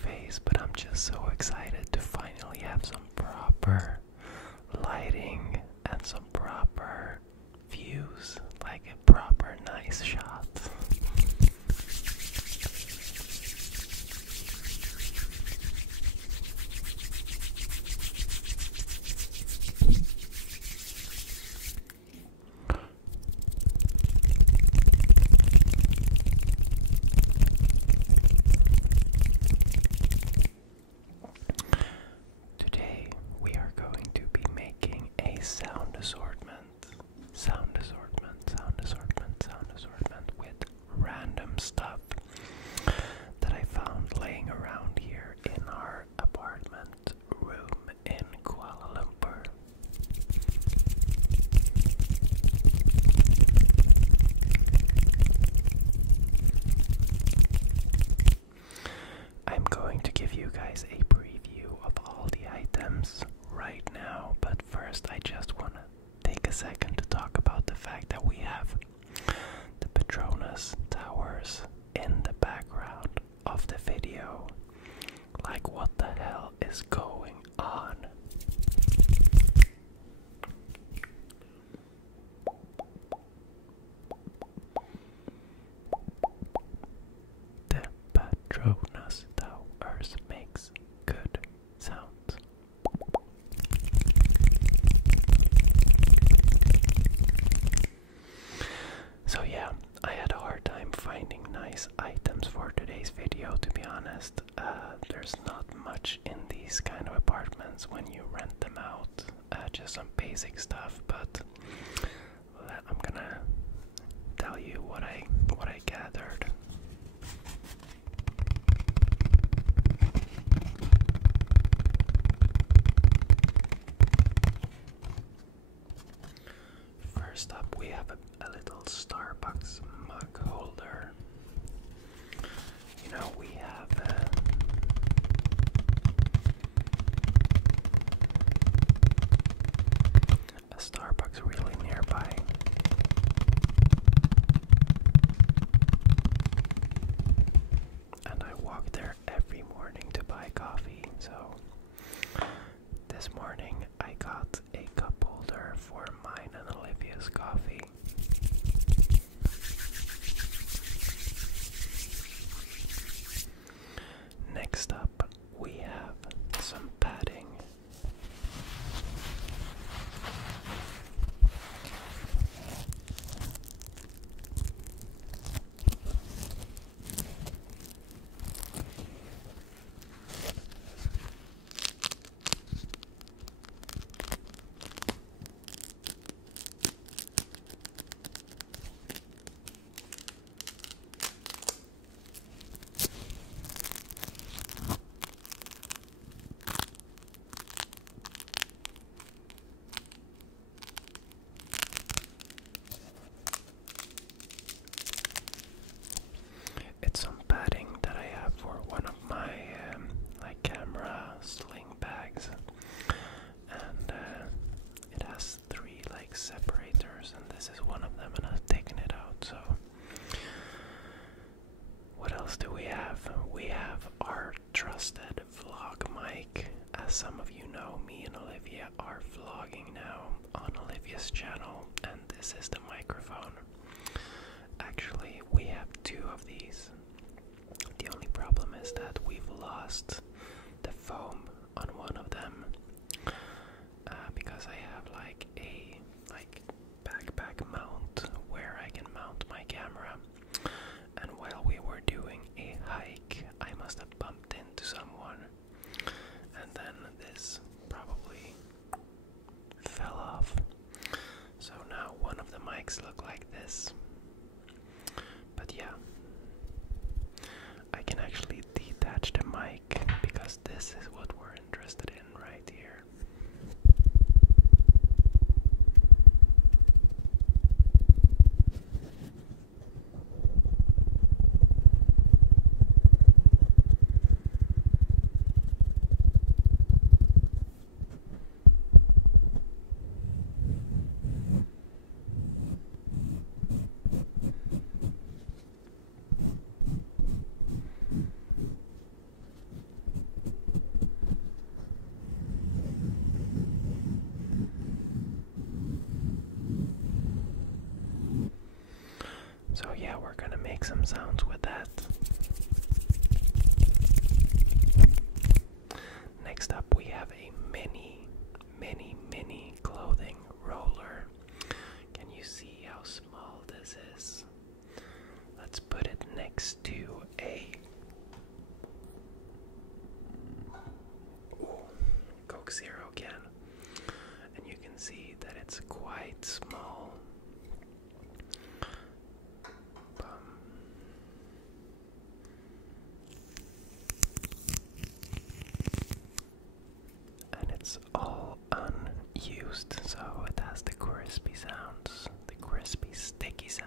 face, but I'm just so excited to finally have some proper lighting and some proper views, like a proper nice shot. Today we are going to be making a sound assortment with random stuff that I found laying around here in our apartment room in Kuala Lumpur. I'm going to give you guys a preview of all the items right now, but first I just want to take a second to talk about the fact that we have the Petronas Towers in the background of the video. Like, what the hell is going on? The Petronas Towers makes good sounds. So yeah, I had a hard time finding nice items for today's video, to be honest. There's not much in these kind of apartments when you rent them out, just some basic stuff, but I'm gonna tell you what I gathered. First up, we have a little Starbucks mug holder. You know, we have a Starbucks really nearby. And I walk there every morning to buy coffee, so this morning I got a cup holder for mine and Olivia's coffee. Next up, we have some padding. It's some padding that I have for one of my like camera sling bags, and it has 3 like separators, and this is one of them, and I've taken it out. So what else do we have? We have our trusted vlog mic. As some of you know, me and Olivia are vlogging now on Olivia's channel, and this is the microphone. Actually, we have 2 of these. The only problem is that we've lost the foam on one of them, because I have like a backpack mount where I can mount my camera, and while we were doing a hike I must have bumped into someone, and then this probably fell off. So now one of the mics look like this. But yeah, I can actually detach the mic because this is what we're interested in right here. make some sounds with that. Next up we have a mini clothing roller. Can you see how small this is? Let's put it next to a Coke Zero can, and you can see that it's quite small. And it's all unused, so it has the crispy sounds, the crispy sticky sounds.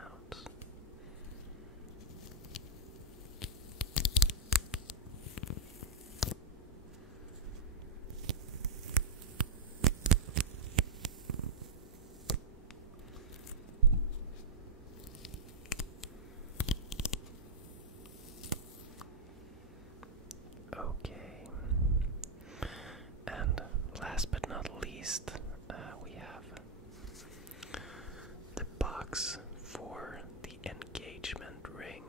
Okay, and last but not least, we have the box for the engagement ring,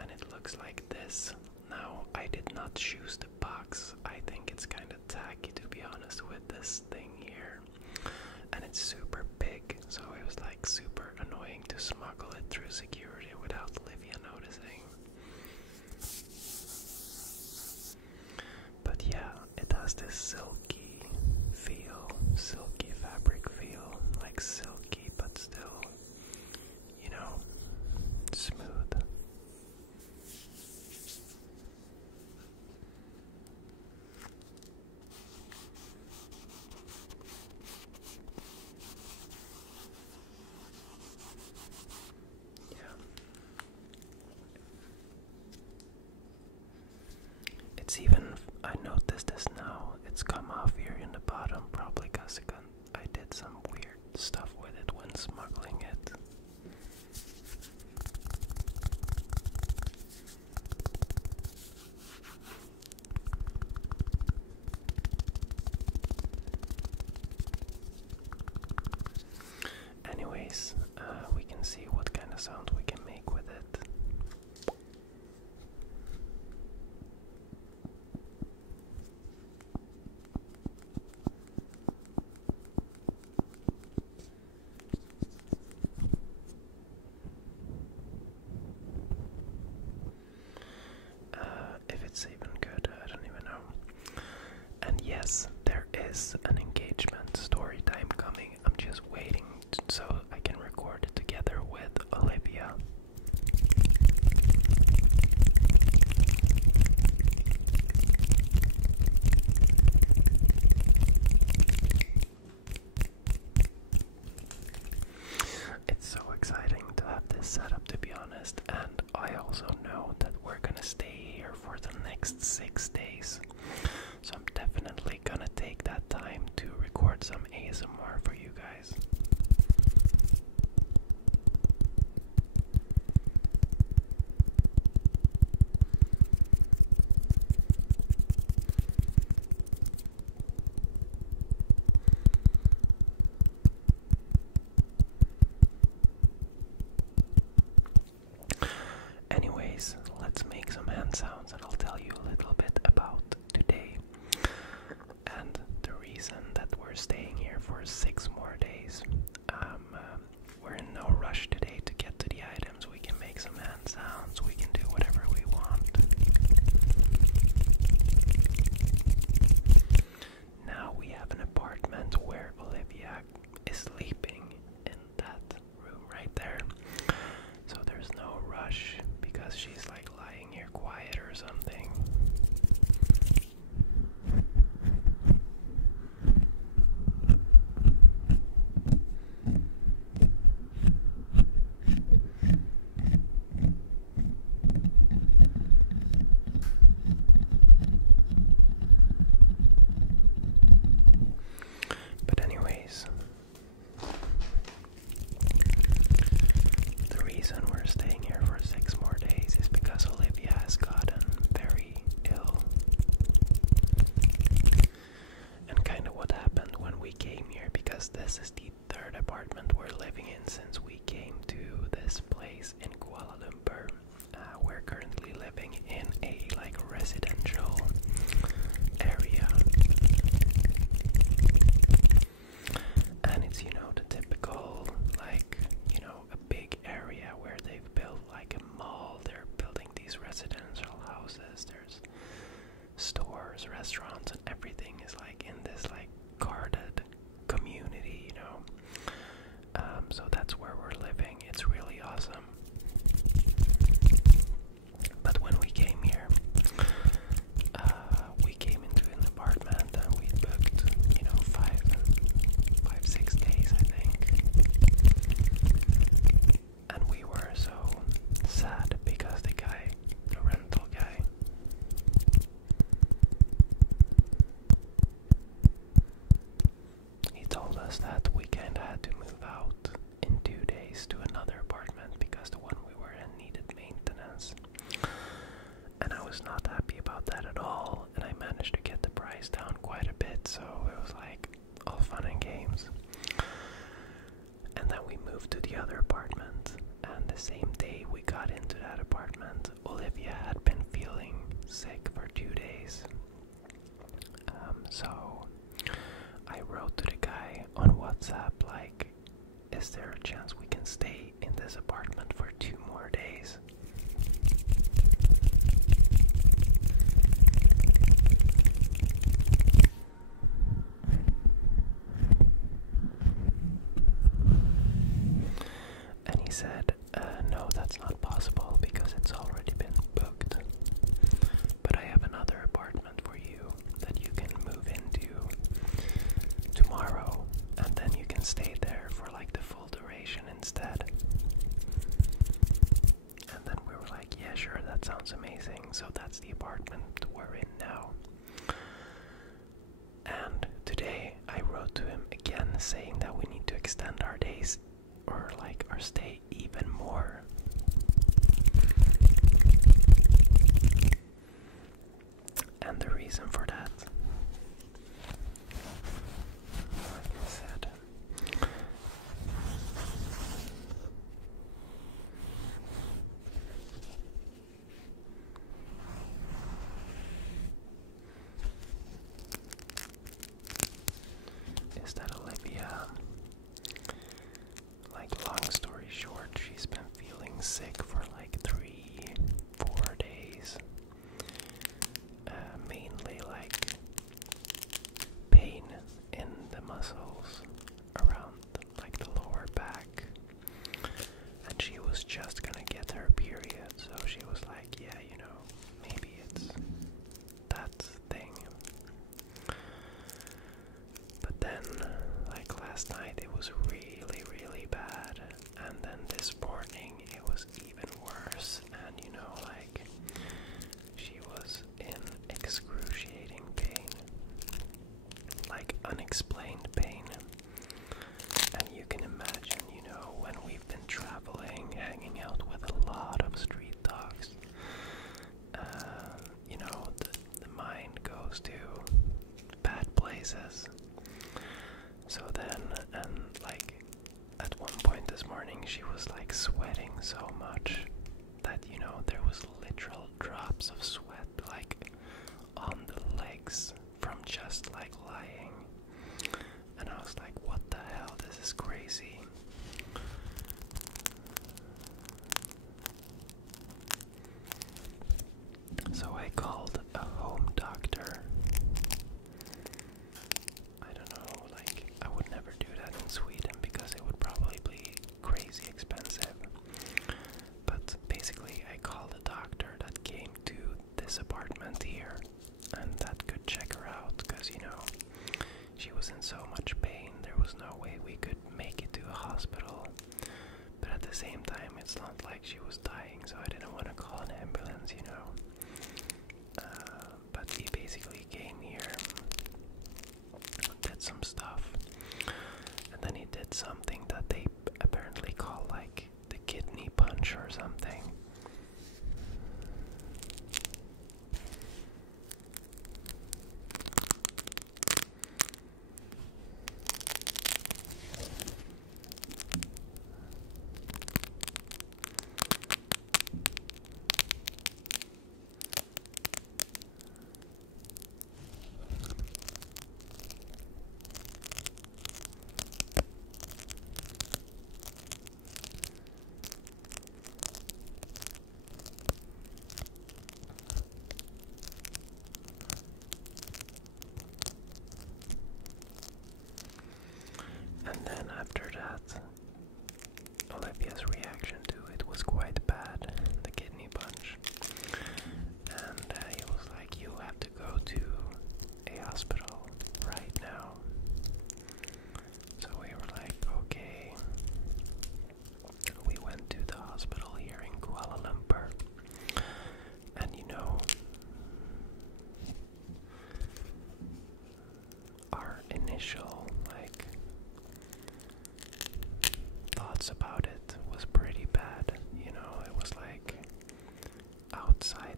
and it looks like this. Now, I did not choose the box. I think it's kind of tacky, to be honest, with this thing here, and it's super big, so it was like super annoying to smuggle it through security without Olivia noticing. But yeah, it has this silky feel, silky fabric feel, like silky but still, you know, smooth. Yeah. It's even, I noticed this now, it's come off here in the bottom, probably because I did some weird stuff with it when smuggling it. Anyways, we can see what kind of sounds we can make with it. If it's even good, I don't even know. And yes, there is an engagement story time coming. I'm just waiting so I can record it together with Olivia. It's so exciting to have this setup, to be honest, and I also know that we're gonna stay here for the next 6 days, so I'm definitely gonna take that time to record some ASMR for you guys. Anyways, let's make some hand sounds and I'll tell you a little bit about today and the reason that we're staying here for 6 more days. We're in no rush today to get to the items. We can make some hand sounds, we can do whatever we want. Now we have an apartment where Olivia is sleeping in that room right there. So there's no rush because she's like lying here quiet or something. But anyways, the reason we're staying here for 6 more days is because Olivia has gotten very ill. And kind of what happened when we came here, because this is the 3rd apartment we're living in since we came to this place in Kuala Lumpur. these residential houses. There's stores, restaurants, and everything is like in this like guarded community, you know. So that's where we're living. It's really awesome. But when we came here, we came into an apartment and we booked, you know, 6 days, I think. And we were so sad because the rental guy, he told us that we kinda had to move out in 2 days to another apartment because the one we were in needed maintenance. And I was not happy about that at all, and I managed to get the price down quite a bit, so it was like all fun and games. And then we moved to the other apartment, and the same day we got into that apartment, Olivia had been feeling sick for 2 days. So I wrote to the guy on WhatsApp like, is there a chance we can stay in this apartment for 2 more days? And he said, no, that's not possible because it's already been booked. But I have another apartment for you that you can move into tomorrow, and then you can stay there for like the full duration instead. And then we were like, yeah, sure, that sounds amazing. So that's the apartment we're in now. And today I wrote to him again saying that we need to extend our days or like our stay even more. And the reason for that, like I said, is that Olivia, like long story short, she's been feeling sick for like 3-4 days. Mainly like pain in the muscles around like the lower back. And she was just gonna get her period, so she was like, yeah, you know, maybe it's that thing. But then, like last night, it was really, really bad. And then this morning, it was even worse. And you know, like, she was in excruciating pain. Like, unexplained pain. And you can imagine, you know, when we've been traveling, hanging out with a lot of street dogs, you know, the mind goes to bad places. So then, and like, at one point this morning, she was like sweating so much that, you know, there was literal drops of sweat like on the legs from just like lying. And I was like, what the hell, this is crazy. So I called a home doctor. I don't know, like, I would never do that in Sweden because it would probably be crazy expensive. But basically, I called a doctor that came to this apartment here and that could check her out because, you know, she was in so much pain, there was no way we could make it to a hospital. But at the same time, it's not like she was dying, so I didn't want to call an ambulance, you know. But he basically came here, did some stuff, and then he did something that they apparently call like the kidney punch or something.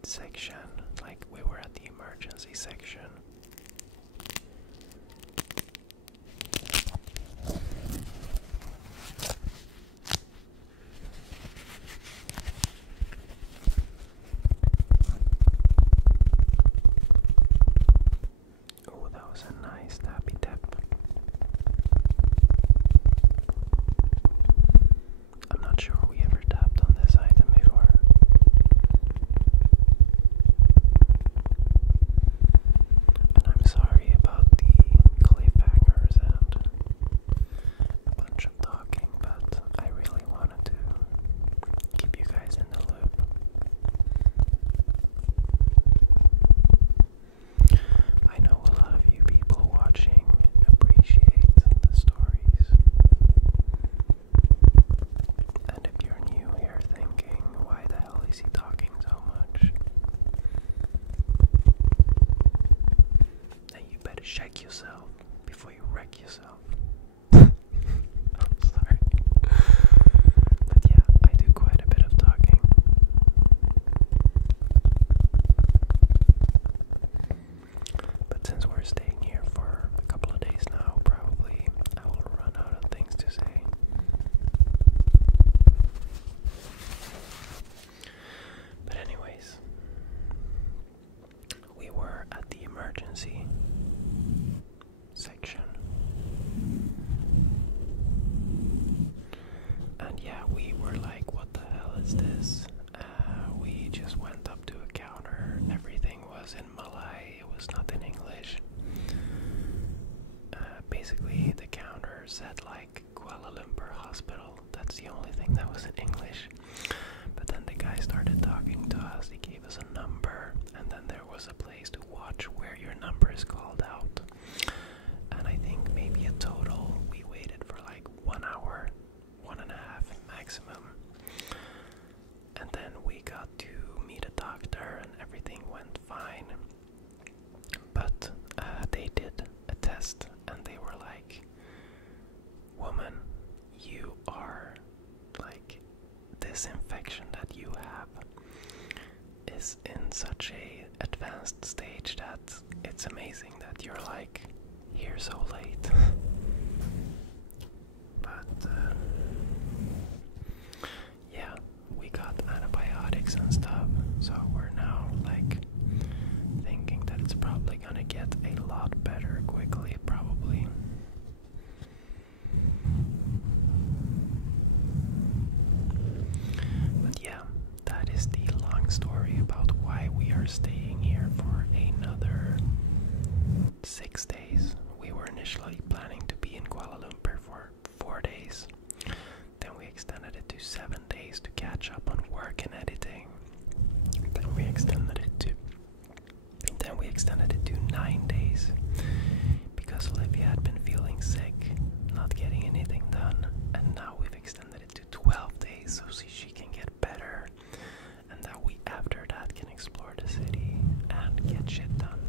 section, like we were at the emergency section. Oh, that was a nice tappy tap. I'm not sure we ever tapped on this item before. And I'm sorry about the cliffhangers and a bunch of talking, but I really wanted to keep you guys in the loop. I know a lot of you people watching appreciate the stories. And if you're new here thinking, why the hell is he talking so much? Then you better check yourself before you wreck yourself. I'm sorry. But yeah, I do quite a bit of talking. But since we're staying here for a couple of days now, probably I will run out of things to say. But anyways, we were at the emergency section. And yeah, we were like, what the hell is this? We just went up to a counter. Everything was in Malay. It was not in English. Basically, the counter said like Kuala Lumpur Hospital. That's the only thing that was in English. But then the guy started talking to us. He gave us a number, and then there was a place to watch where your number is called out. And I think maybe a total, we waited for like 1 hour, 1.5 maximum. And then we got to meet a doctor and everything went fine. But they did a test and they were like, woman, you are like, this infection that you have is in such a advanced stage that it's amazing that you're like here so late. But yeah, we got antibiotics and stuff, so we're now like thinking that it's probably gonna get a lot better quickly, probably. But yeah, that is the long story about why we are staying here for another 6 days. We were initially planning to be in Kuala Lumpur for 4 days. Then we extended it to 7 days to catch up on work and editing. Then we extended it to 9 days because Olivia had been feeling sick, not getting anything done, and now we've extended it to 12 days so she can get better, and that we after that can explore the city and get shit done.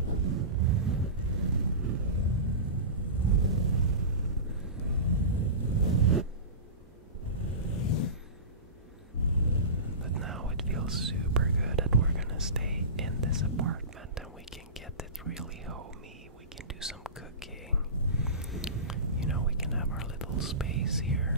But now it feels super good that we're gonna stay in this apartment and we can get it really homey. We can do some cooking. You know, we can have our little space here.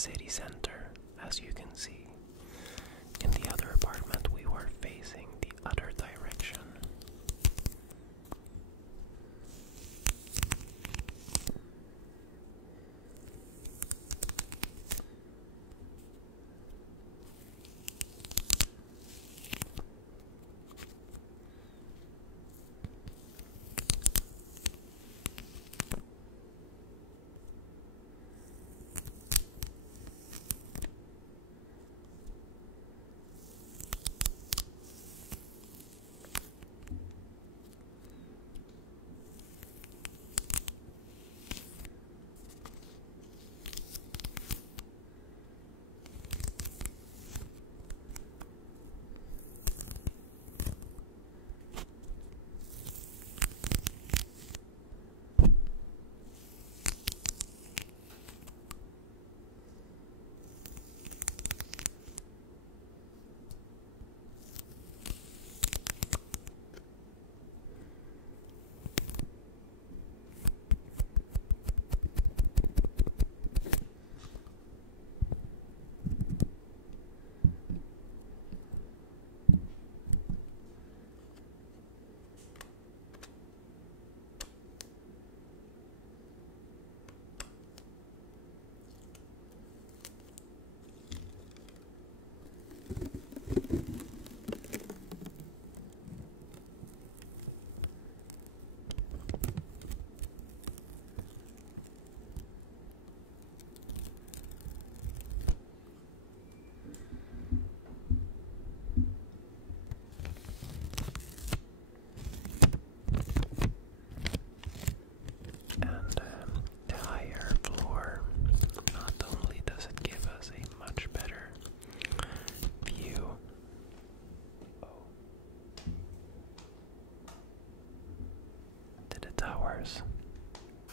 city center, as you can see. In the other apartment, we were facing the other direction.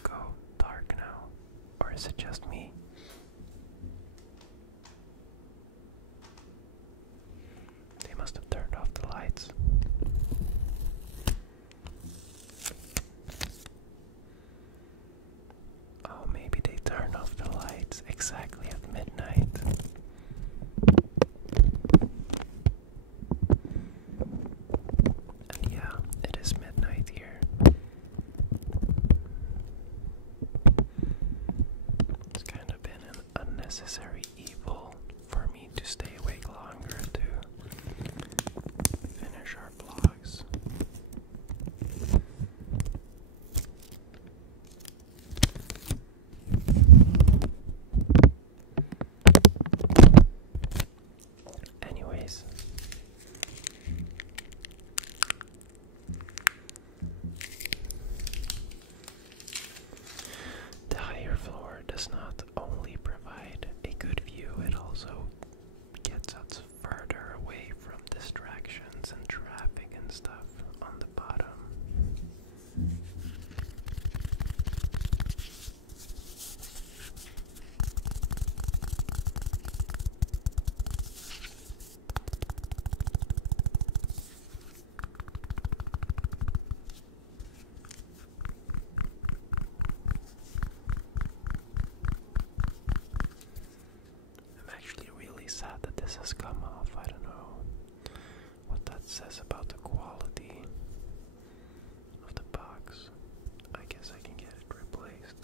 Go dark now, or is it just me? They must have turned off the lights. Oh, maybe they turned off the lights exactly at midnight. And yeah, it is midnight here. Unnecessary evil for me to stay awake longer to finish our vlogs. Anyways, the higher floor does not only provide a good view, it also gets us further away from distractions and traffic and stuff on the bottom. Sad that this has come off. I don't know what that says about the quality of the box. I guess I can get it replaced.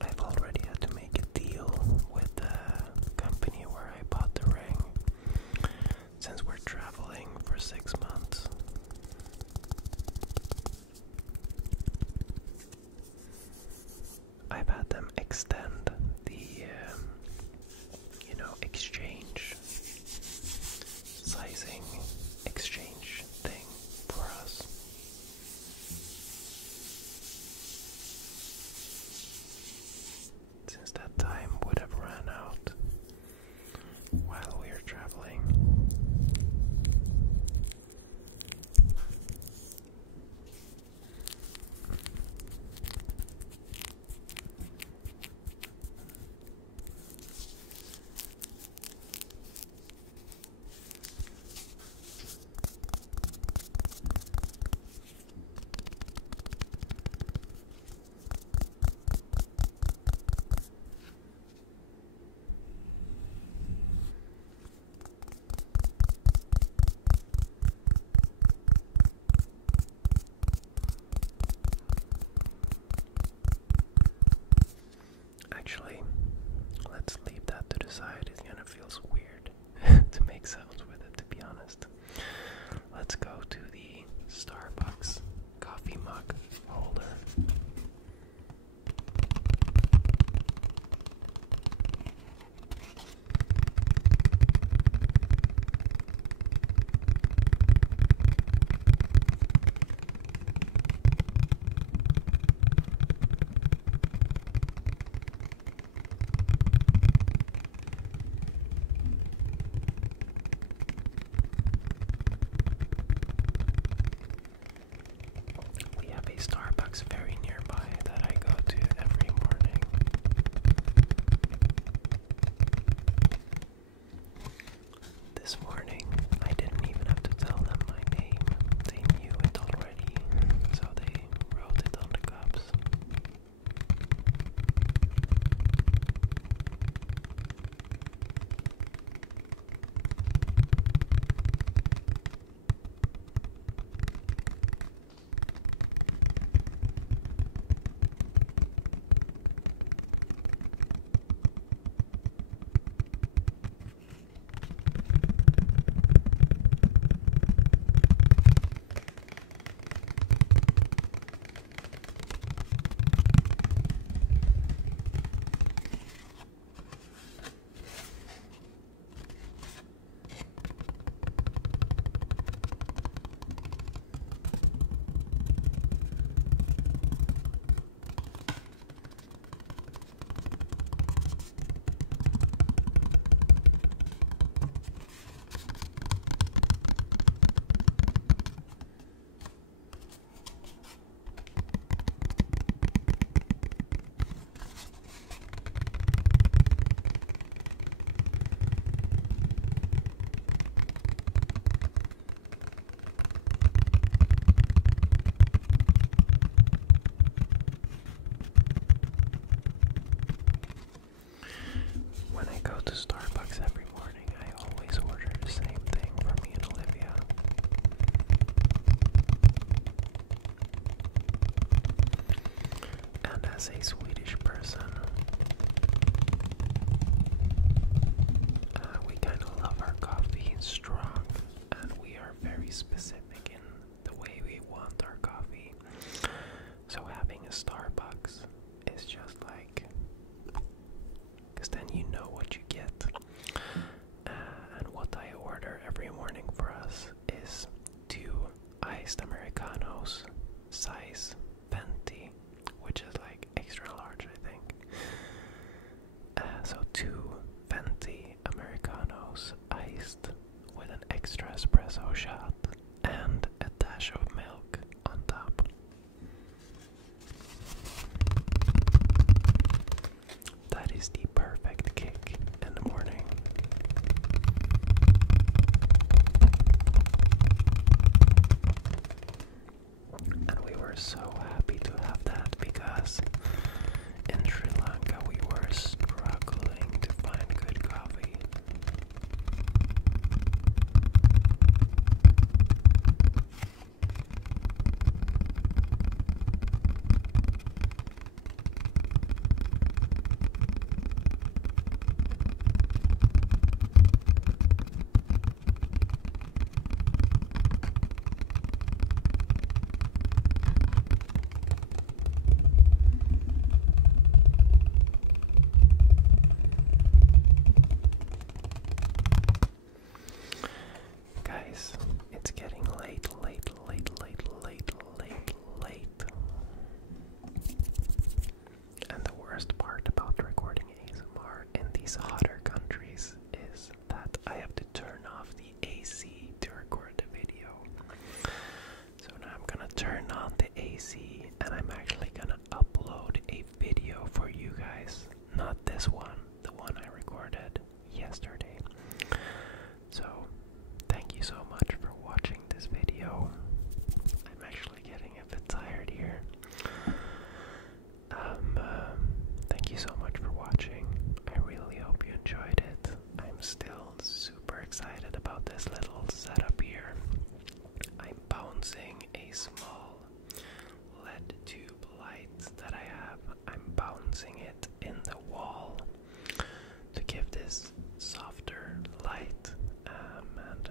I've already had to make a deal with the company where I bought the ring, since we're traveling for 6 months. I've had them extend the, exchange, sizing exchange thing for us. Since that time would have run out while we are traveling. to Starbucks every morning. I always order the same thing for me and Olivia. And as a Swedish person, we kind of love our coffee strong, and we are very specific in the way we want our coffee. So having a Starbucks is just like, because then you know what you get. And what I order every morning for us is 2 iced Americanos, size venti, which is like extra large, I think. So 2 venti Americanos iced with an extra espresso shot and a dash of milk on top. That is the perfect kick in the morning. And we were so happy to have that because in Sri Lanka we were struggling to find good coffee. Guys, it's getting late. And the worst part about recording ASMR in these hotter countries is that I have to turn off the AC to record the video. So now I'm gonna turn on the AC and I'm actually gonna upload a video for you guys. Not this one, the one I recorded yesterday. So thank you so much for watching this video. I'm actually getting a bit tired here. Thank you so much for watching. I really hope you enjoyed it. I'm still super excited about this little setup here. I'm bouncing a small LED tube light that I have. I'm bouncing it in the wall to give this softer light, and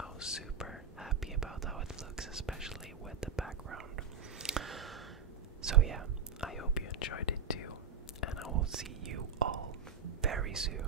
I was super happy about how it looks, especially with the background. So yeah, I hope you enjoyed it too, and I will see you all very soon.